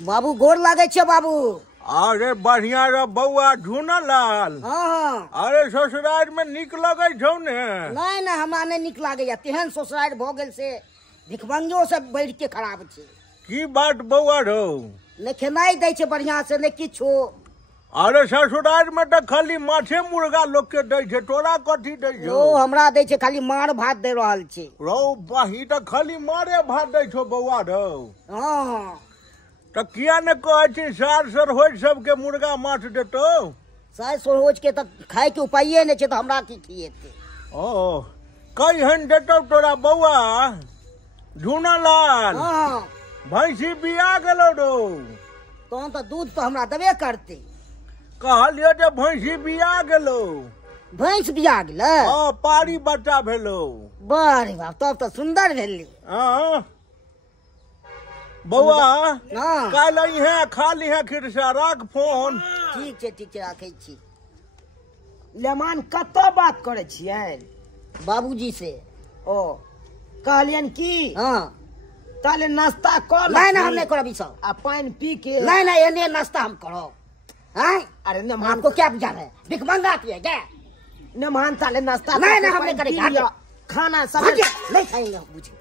बाबू गोर लागे छे बाबू। अरे बढ़िया रे बउआ झूना लाल। हाँ अरे ससुराल में निक लगे छौ ने? नहीं नहीं हमरा नहीं निक लागे। तेहन ससुराल भ गेल से भिखमंगियो से बैठ के खराब छे। की बात बउआ रो? ने खेनाई दै छे बढ़िया से ने किछो। अरे ससुराल में तो खाली माछे मुर्गा लोग के दै छे, तोरा कथी दै छौ? ओ हमरा दै छे खाली मार भात दे रहल छे। रो बाही तो खाली मारे भात दै छौ बउआ रो। हाँ तो किया ने कहे छी सार सरहोज सबके मुर्गा माछ देतो? साय सरहोज के तो खाए के उपाये नहीं छे तो हमरा की खिएते। ओ कहिन देतो तोरा बउआ झूना लाल? हाँ भैंसी बिया गेलो रो। तो दूध तो हमरा देबे करते। कहलियो जे भैंसी बिया गेलो। भैंस बिया गेलै? हाँ पारी बच्चा भेलो। बड़े बाप तब तो सुंदर भेली। हाँ बउआ हाँ काल है खाली है खिरसा राख फोन। ठीक छे राखे छी। लेमान कतो बात करे छियै? बाबूजी से। ओ कहलियन की हाँ ताले नाश्ता कर नहीं हम नहीं करब ई सब। आ पानी पी के नहीं एने नाश्ता हम करो। हाँ अरे नेमान आपको क्या बुझा है? भिखमंगा की है क्या? नेमान ताले नाश्ता नहीं करके हम नहीं पानी पी करेंगे। लिया। खाना सब नहीं खाएंगे बुझे।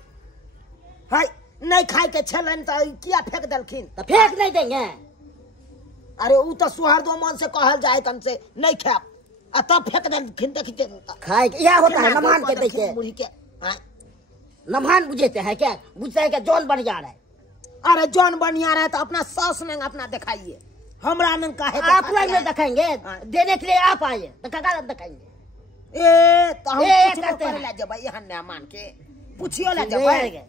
हाय नहीं खाए के छलन तो किया फेंक देलखिन? तो फेंक नहीं देंगे। अरे उ तो सुहार्दो मन से कहल जाए तन से नहीं खाब आ तब फेंक देलखिन। देखिए खाए यह होता है नमान के देखे। मुड़ी के नमान बुझेते हैं क्या? बुझते हैं क्या जौन बढ़िया रहे? अरे जौन बढ़िया रहे तो अपना सास ने अपना दिखाइए। हमरा ने काहे आप लोग में दिखाएंगे देने के लिए आप आए तो क्या दिखाएंगे? ए तो हम ए, कुछ करते करे हैं। ला जब यहाँ ने मान के पूछियो ला जब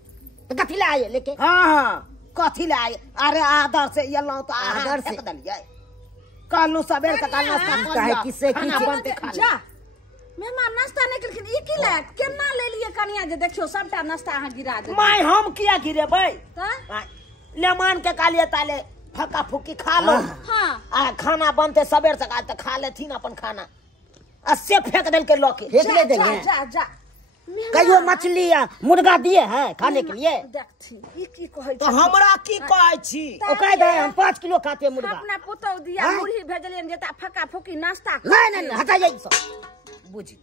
तो कथी ले आए लेके? हाँ कथी ले आए? अरे आदर से यल्लो तो आदर आदर से। से दलिए कालू सबेर का काल नाश्ता कर काहे लिया। किससे खाना की बनते खा जा मेहमान नाश्ता नहीं केलखिन ई की लायक केना ले लिए कनिया जे देखियो सबटा नाश्ता अहाँ गिरा दे। मैं हम किया गिरेबै? त लेमान के कालिए ताले फक्का फुक्की खा लो। हां आ खाना बनते सबेर से तो खा लेथिन अपन खाना आ से फेंक देल के लोके। फेंक ले देंगे। जा कहियो मछली या मुर्गा दिए हैं खाने के लिए? देखथि ई की कहै तो हमरा की कहै छी? ओ कह दे हम 5 किलो खाते हैं मुर्गा। अपना पुतौ दिया मुरही भेजलियन जेता फक्का फुकी नाश्ता नहीं हटाइए ई सब। बुझी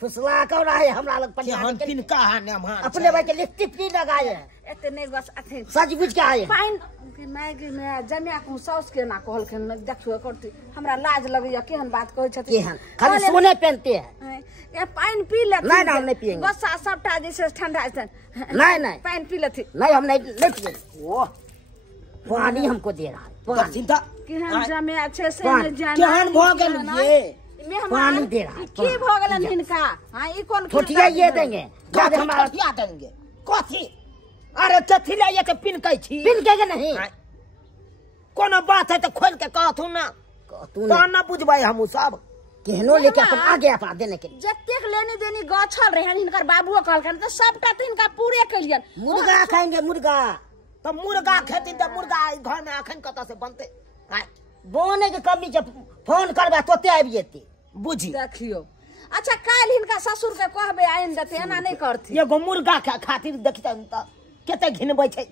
फुसला कर रहा है हमरा लग कि हम पंजाब किनका है नेमान अपने भाई के लिपस्टिक नहीं लगाए हैं। एते नहीं बस अथि सज बुझ के आए हैं। पाइन के मैगी में जमिया को सॉस के ना कहलखिन देखियो करती हमरा लाज लगैया केहन बात कहै छथिन। केहन खाली सोने पहनते हैं। ये पाइन पी लेथि। नहीं हम नहीं पिएंगे। बस सबटा जैसे ठंडा नहीं पाइन पी लेथि। नहीं हम नहीं पिएंगे। ओ पानी हमको दे रहा है पानी। चिंता केहन जमिया छै से पानी। न जाना केहन भ गेल ये? पानी दे रहा है, की भ गेलन हिनका? हां ई कोन ठोठिया ये देंगे कथी हमारा ठठिया देंगे? कथी? अरे कथी ले के पिन कै छी? पिन के नहीं कोनो बात है तो खोल के कहथु ना। तू तो ना बुझबै हमहु सब। केहनो लेके अपन आगे अपना देने के लिए। जतेक लेनी देनी गछल रहन हिनकर बाबुओ कहलकन त सबटा त हिनका पूरे कलियन। मुर्गा खाएंगे मुर्गा। तो मुर्गा खेथिन तो मुर्गा घर में अखन कत से बनते? बोने के कमी जब फोन करबा तोते आबि जेते। बुझी देखियो अच्छा काल हिनका ससुर के कहबे आइन देते एना नहीं करथि। एगो मुर्गा खातिर देखिते त केते घिनबै छै।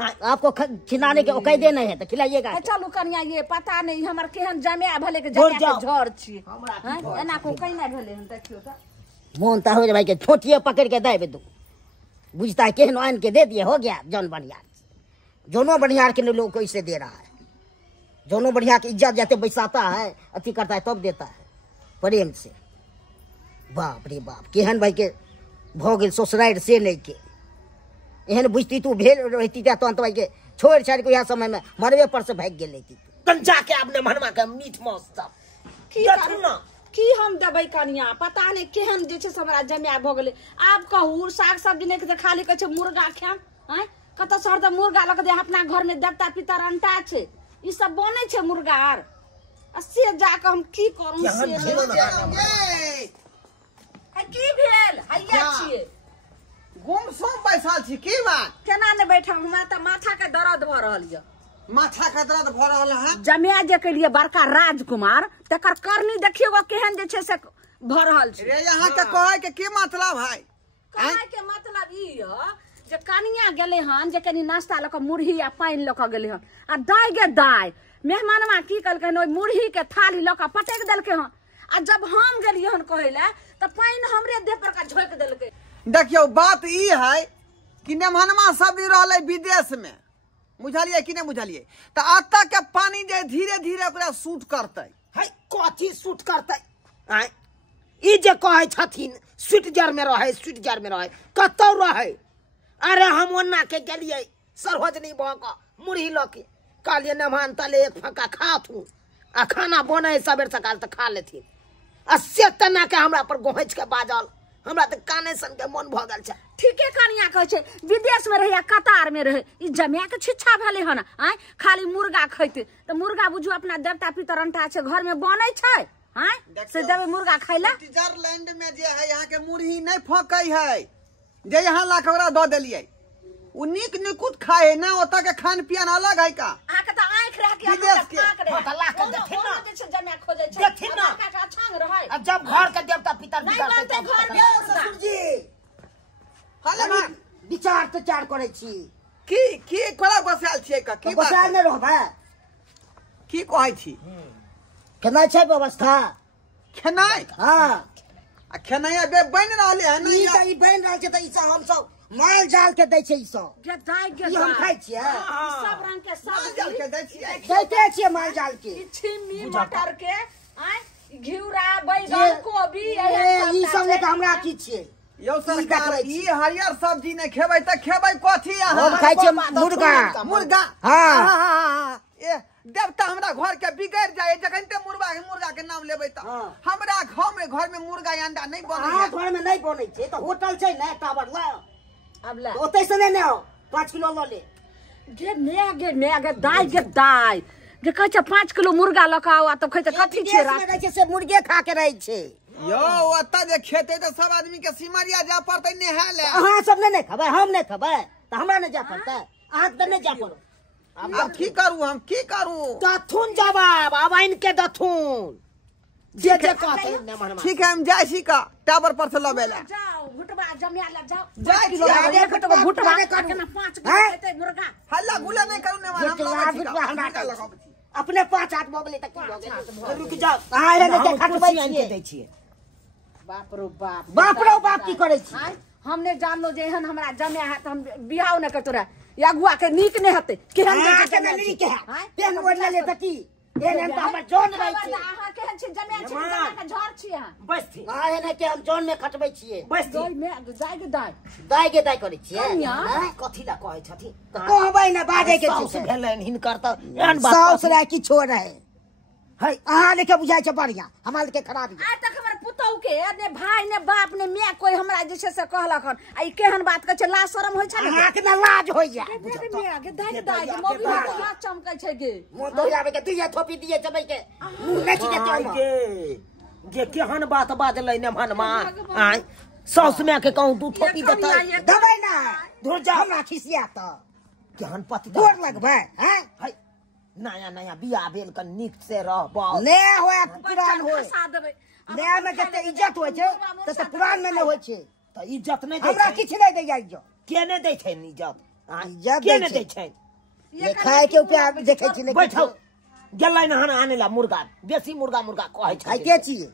आपको खिलाने के औकायदे नहीं है तो खिलाइएगा। चलू कनिया ये पता नहीं हमर केहन जमिया भले के बोल जमिया जाओ। के झड़ छी। हमरा की हैं? एना को कहिना भेले हम देखियो त मोहन ता हो जाए भाई के छोटिए पकड़ के दे दो। बुझता है केहन आन के दे दिए हो गया जौन बढ़िया। जोनो बढ़िया के लोग को इसे दे रहा है। जोनो बढ़िया की इज्जत जाते बैसाता है अति करता है तब देता है प्रेम से। बाप रे बाप केहन भाई के भ गेल ससुराल से नहीं के एहन बुझती तू भेल रहती तो अंत भाई के छोड़ छाड़ के यह समय में मरवे पर से भाग गेल थी। तन जाके अपने मनवा के मीट मांस सब की देखू ना। की हम देबै कनिया पता नहीं केहन जे छै से हमरा जमिया भ गेलै। आब कहू साग सब्जी नहीं के खाली कहै छै मुर्गा खाम। हैं कत से हरदम मुर्गा लग दे अपना घर में देवता पितर अंटा छै ई सब बनै छै मुर्गा आर। से जाके हम की करू केहन से भेलो ना की भेल हैया छियै गुमसुम बैसल छी की बात? केना ने बैठब हमरा त माथा के दर्द भ रहल य। माथा का दर्द भ रहल है। जमिया जे के लिए बड़का राजकुमार तकर करनी देखियो केहन जे छै से भ रहल छै। रे यहाँ के कहे के की मतलब है? कहे के मतलब ई य जे कनिया गेले हन जे कनी नाश्ता लक मुरही आ पानी लक गेले हन आ दाय गे दाय मेहमानमा की कलकन ओइ मुरही के थाली लक पटक देलके हन आ जब हम गेलिए हन कहले त पानी हमरे देह पर का झोक देलके। देखियो बात ई है कि मेहमानमा सब रहले विदेश में, बुझलिए कि नहीं बुझलिए, तो आता के पानी जे धीरे धीरे ओकरा सूट करते है कथी सूट करते आय ई जे कहे छथिन स्विट्जर में रहे कतौ रहे। अरे हम ओन्ना के गेलिए सरहजनी बक मुरही लके कहलिए मेहमान तले एक फक्का खाथू आ खाना बने सबेर सकाल त खा लेथिन आ से तना के हमरा पर गोहच के बाजल हमरा त काने सन के मन भ गेल छ। ठीके कनिया कहे छे विदेश में रहे कतार में रहे ई जमिया के छिच्छा भेले हन आय खाली मुर्गा खैते त मुर्गा बुझू अपना देवता पितरंटा छे घर में बनै छै हां से देबे मुर्गा खैला। स्विट्जरलैंड में जे है यहाँ के मुरही नहीं फकै है जे यहाँ ला के ओकरा द देलिए उ निक निकुत खाए है ना, ओता के खान पियन अलग है का आ के त आंख रह के विदेश के त ला के देथिन ना जे छे जमिया खोजे छे देथिन ना का छांग रहे अब जब घर के देवता पितर नहीं बिगड़ते बनते घर तब में ससुर जी हाले अरे विचार तो चार करे छी की कोला बसाल छिए का की बसाल बात में रहबे की कहै छी केना छै व्यवस्था खेनाई हां आ खेनाई बे बन रहले है ना ई त ई बन रहल छै त ई सब हम सब माल जाल के दै छै ई सब के दाय के ई हम खाइ छियै सब रंग के माल जाल के दै छिए दैते छियै माल जाल के छिमी मटर के आय घिउरा बैगन कोबी ई सब ले हमरा की छियै यो सरकार ई हरियर सब्जी नहीं खेबै त खेबै कथी अहाँ हम खाइ छियै मुर्गा हां ए देवता हमरा घर के बिगड़ जाए जखनते मुर्गा के नाम लेबै त हमरा घर में मुर्गा अंडा नहीं बनै हां घर में नहीं बनै छै त होटल छै ने टावर ला अब ले ओतै से नहीं हो 5 किलो ल ले गे दाय जे कहे छै 5 किलो मुर्गा लका आ त कहै छै कथी छै रात में से मुर्गे खा के रहै छै यो ओता जे खेते त सब आदमी के सिमरिया जा पड़तै नहाय ले अहाँ सब नहीं खबै हम नहीं खबै त हमरा नहीं जा पड़तै अहाँ त नहीं जा पड़ो अब की करू हम की करू दथुन जवाब अब आइन के दथुन जे कहते ने मनवा ठीक है हम जाय छी का टावर पर से लबेला जाओ भुटबा जमिया ले जाओ जाय 10 किलो छी, एक तो भुटबा केना 5 किलो देते मुर्गा हल्ला गुला नहीं करू ने हम भुटबा हमरा लगाबै लगाबै छी अपने 5 हाथ मोगले तक की हो गेल रुक जाओ आ रे ने खटबै छियै दै छियै बाप रो बाप बाप रो बाप की करै छी आय हमने जानलो जे एहन हमरा जमिया है त हम बियाह न कर तोरा अगुआ के नीक ने हते केहन हां के नहीं के पेन ओढ़ले ले त की एहन त हमर जोन रहै छै अहाँ केहन छी जमिया छी जमिया के झर छी अहाँ बस थी हां एने के हम जोन में खटबै छियै बस दोय में दाय के दाय करै छियै कथी ला कहै छथि त कहबै न बाजे के छै भेलन हिनकर त एहन बात साउस रे की छोड़ रहे है अहाँ लेके बुझाय छै बढ़िया हमरा लेके खराब आज तक हमर पुतौ के ने भाई ने बाप ने मैं कोई हमरा जे छै से कहलक हन आ ई केहन बात कहै छै लाज शरम होय छै अहाँ के न लाज होय जा के दाय के मोबी में हाथ चमकै छै गे मुंह तो आबे के दिए थोपी दिए चबै के मुंह नहीं देते के जे केहन बात बाजलै ने मनमा आय साउस में के कहूं तू थोपी देतै दबै ना धुर जा हमरा खिसिया त केहन पति गोर लगबै हैं है नया बियाह भेल क नीक से रहबो ने होय पुरान होय नया में जते इज्जत होय छै तते पुरान में नै होय छै त इज्जत नै हमरा किछ नै दै जाइ जो के नै दै छै इज्जत के नै दै छै ये खाए के प्यार देखे छी नै बैठो गेलै न हन आने ला मुर्गा बेसी मुर्गा कहै छै के छियै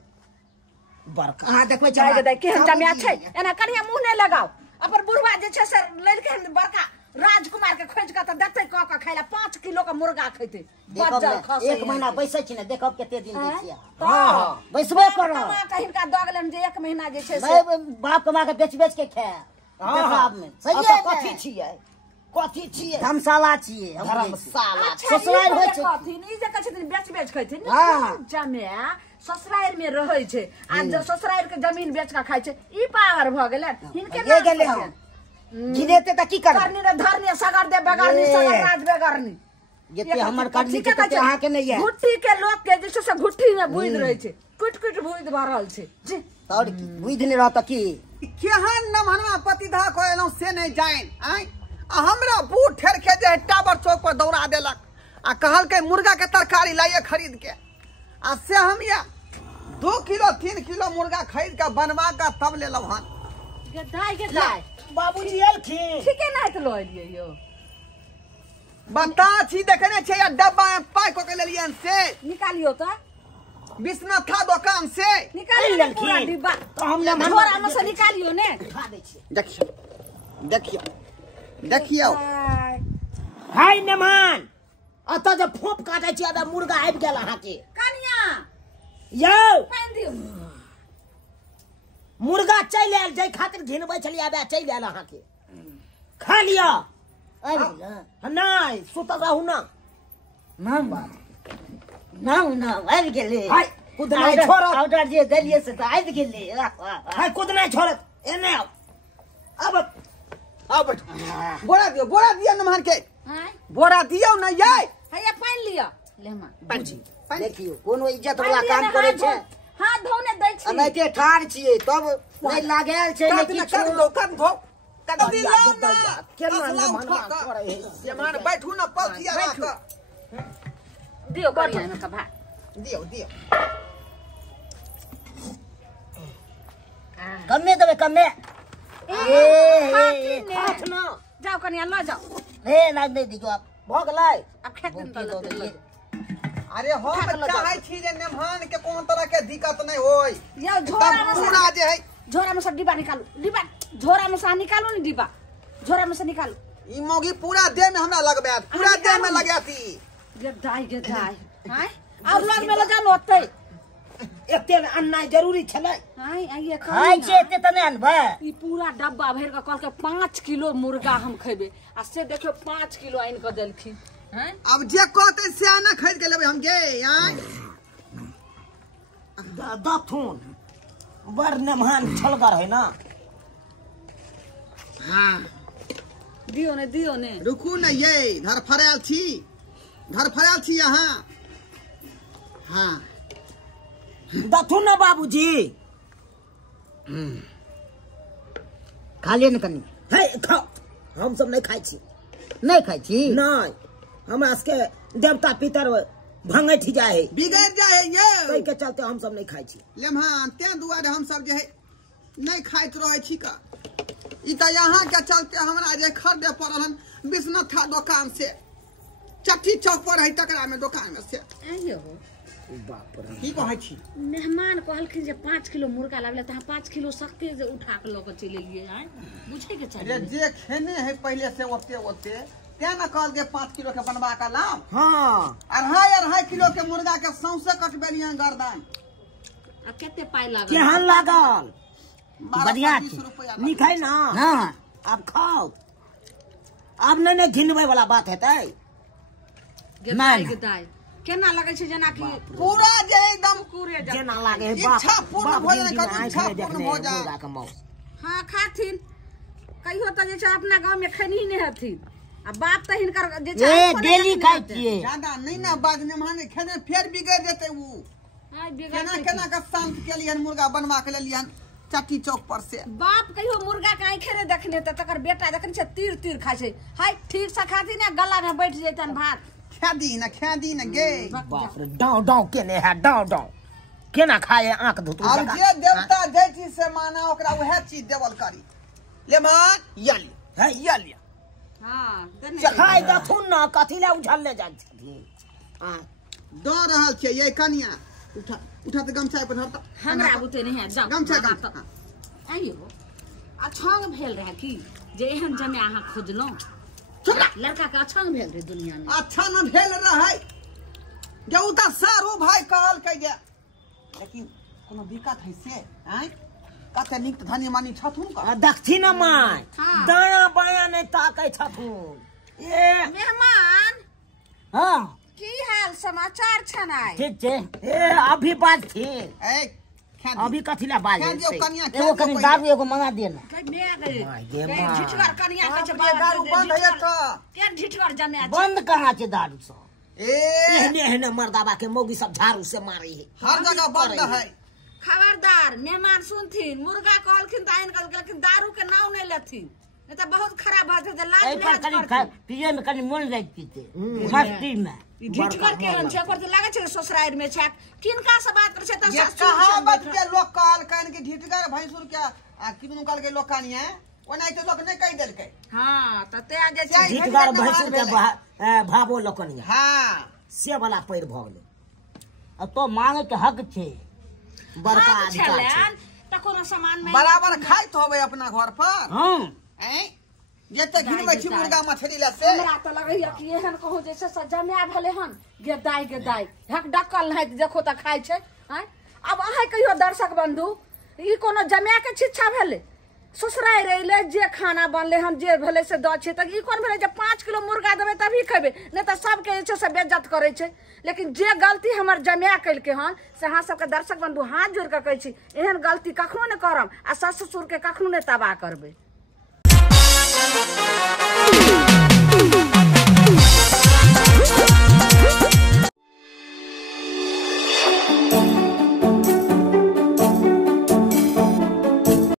बड़का हां देखबै छै केहन जमिया छै एना कनिया मुंह नै लगाओ अपन बुढ़वा जे छै से लड़के बड़का राजकुमार के खोज के त देतै क खाइला 5 किलो का मुर्गा खैते बज्जल खसे 1 महीना बैसै छी ने देखब केते दिन दै छियै हां बैसबे करो कहिन का दगलन जे 1 महीना जे छै से बाप कमा के बेच के खाए देखब में सही है कथी छियै धर्मशाला छियै धर्मशाला ससुराल होय छै कथी ई जे कहै छथिन बेच खैथिन जमिया ससुराल में रहै छै आ जो ससुराल के जमीन बेच के खाइ छै ई पावर भ गेलै हिनके ये गेले हम गिनेते त की करब करनी रे धरनी सगर दे बेगरनी सगर राज बेगरनी जते हमर काटली के तते अहाँ के नै है घुट्टी के लोग के जे से घुट्टी में बुइद रहै छै कुट बुइद भरल छै जी और बुइद नै रहत की केहन नमहनवा पतिधा कहलौ से नै जाइन आय आ हमरा बूढ़ ठेर के जे टावर चौक पर दौड़ा देलक आ कहल के मुर्गा के तरकारी लाइए खरीद के आ से हम या 2 किलो 3 किलो मुर्गा खरीद के बनवा के तब लेलौ हन के दाय बाबूजी एलखिन ठीके नहीं तो लो लिए यो बता छी देखने छे या डब्बा में पाई को के लेलियन से निकालियो तो बिस्ना था दुकान से निकालियो पूरा डिब्बा तो हमने झोरा में से निकालियो ने खा दे छी देखियो देखियो देखियो हाय नमान अत जे फोप काटे छी आदा मुर्गा आबि गेल अहाँ के कनिया यौ पानी दियो मुर्गा चल आयल जाय खातिर घिनबै छलिए आबे चल आयल अहाँ के खा लिया नहीं सुतल रहू ना नाम बात ना आबि गेले हाय कुदनाइ छोड़त ऑर्डर जे देलिए से त आबि गेले हाय कुदनाइ छोड़त एने अब अब बोरा दियो नमहर के हां बोरा दियो ना ये हैया पानी लियो ले मां बुझी देखियो कोनो इज्जत वाला काम करे छै हाथ धोने दै छी अनाइते ठाड़ छियै तब नहीं लागल छै काट लेकिन न कर लो कर धो कर दियो ना केना ने मनवा करे है ये मान बैठू ना पौथिया राख दियो कनिया में का भात दियो कमे देबे कमे हाथ ना जाओ कनिया लो जाओ हे ना नहीं दियो आप भ गेलै अब खेत में तो दे अरे हम चाहै छी जे नेमान के कोन तरह के दिक्कत नहीं होय यो झोरा में पूरा जे है झोरा में से डिब्बा निकालो डिब्बा झोरा में से निकालो नि डिब्बा झोरा में से निकालो ई मोगी पूरा देह में हमरा लगबैत पूरा देह में लगाती गदाई हां और लोग में लगा नोते एते अन्नाइ जरूरी छलै हां आइए खाइ छै एते त नहीं अनबै ई पूरा डब्बा भर के कहल के 5 किलो मुर्गा हम खेबे आ से देखियो 5 किलो आइन के देलखिन हैं अब जे कहते से आना खरीद के लेबै हम गे आय दथुन बड़ नमहान छलगर है ना हां दियो ने रुकू न ये घर फराल छी यहाँ हाँ दथुन ना बाबूजी खा ले न कनी है खाओ हम सब नहीं खाइ छी नहीं खाइ छी नहीं हमरा सबके देवता पितर भंगैठ जाए है बिगड़ जाए ये तै के चलते हम सब नहीं खाइ छी लेम्हान ते दुआरे हम सब जे है नहीं खाइत रहे छी का ई त यहाँ के चलते हमरा जे खरीदे पड़ल हन बिस्ना था दुकान से चट्टी चौक पर है तकरा में दुकान में से आइयो बाप रे की कहै छी मेहमान कहलखिन जे 5 किलो मुर्गा लागले त 5 किलो सकते जे उठा के लोग चले लिए हैं बुझे के अरे चाहिए जे खेने है पहले से ओते ते न कहल के 5 किलो के बनवा के लाम हाँ अढ़ाई किलो के मुर्गा के सौंसे कटबेलियन गर्दन आ केते पाई लागल केहन लागल 12 बढ़िया 20 छी। रुपया नीक है ना हां अब खाओ अब नहीं घिनबै वाला बात हेतै गदाई केना लगे छै जना कि पूरा जे एकदम कुरे जा जेना लागे है इच्छा पूर्ण बाप भोजन जिंदगी में करू, आँखि इच्छा नहीं पूर्ण देखने भोजन। मुर्गा के मौस हां खाथिन कहियो त जे छै अपना गांव में खैनी नहीं हथिन आ बाप त हिनकर जे छै ए आँखों डेली नहीं खाइ हथिन। छियै ज्यादा नहीं ना बाजने माने खेने फेर बिगड़ जेते ऊ हां केना बिगड़ केना के शांत के लियन मुर्गा बनवा के लेलियन चट्टी चौक पर से बाप कहियो मुर्गा के आंखे रे देखने त तकर बेटा देखने छै तीर खाइ छै हाय ठीक से खाथिन ने गला में बैठ जैतन भात खा दी न गे बाप रे डाउ केने है डाउ केना खाए आंख धुतू और जे देवता जे चीज से माना ओकरा वह चीज देवल करी ले मान यली है यली हां देने खाइ दथुन ना कथी ला उझल ले जाइ छथिन हां दो रहल छै ये कनिया उठा त गमछा पर धरता हमरा बुते नहीं है जाओ गमछा बाबा गमछा त आइयो आ छंग भेल रहे की जे एहन जमे अहाँ खोजलो लड़का के अच्छा भेल रहे दुनिया में अच्छा न भेल रहे जो त सारो भाई कहल के जे लेकिन कोनो दिक्कत है से आय कते निक धनी मानी छथुन का दक्षिण माय हाँ। दाया बाया नहीं ताकै छथुन ए मेहमान हां की हाल समाचार छनाय ठीक छै ए अभी बाज थी ए खा अभी कथी ला बाज खा जो कनिया एगो कनी दारू एगो मंगा दिए ना कने गए माय गे माय। झिठगर कनिया के छै दारू बंद है त के झिठगर जमे छै बंद कहाँ छै दारू सब ए एहने मर्दाबा के मौगी सब झाड़ू से मारी है हर जगह बंद है खबरदार मेहमान सुनथिन मुर्गा कहलखिन त आइन कहलखिन लेकिन दारू के नाम नहीं लेथिन नहीं तो बहुत खराब बात है लाज एहि पर लिहाज कनी करथिन। पिए में कनी मोन लागि पीते मस्ती में ई झिठगर के हन छै ओकर त लागे छै ससुरारि में छै किनका से बात करे छै त ये कहावत के लोग कहल कहन कि ढिटगर भैंसुर के किनु कहल के लोग कनिया ओनाहिते लोक नहीं कहि देलकै। हाँ तो ते जे छै जीतगार भैंसुर के भावो लोकनिया हाँ से वाला पैर भ गेलै। अब तो मांगे के हक छे, बड़का हाथ अधिकार छे। छलेन त कोनो सामान में बराबर खाइत होबै अपना घर पर। हाँ हैं जते घिनबै छी मुर्गा मछली ले से हमरा त लगैया कि एहन कहू जैसे सजम्या भेले हन गे दाई हक डकल नहीं देखो त खाइ छै। हैं अब अहाँ कहियो दर्शक बंधु ई कोनो जम्या के शिक्षा भेले? ससुराल रहिले जे खाना बनले हम जे भेले से द छै त ई कोन भेले जे 5 किलो मुर्गा देबे तभी खेबे, नहीं त सबके जे छै से बेइज्जत करे छै। लेकिन जे गलती हमर जम्या कइलके हन से अहाँ सबके दर्शक बंधु हाथ जोड़ के कहै छी एहन गलती कखनो नहीं करम आ सास ससुर के कखनो नहीं तबाह करबे।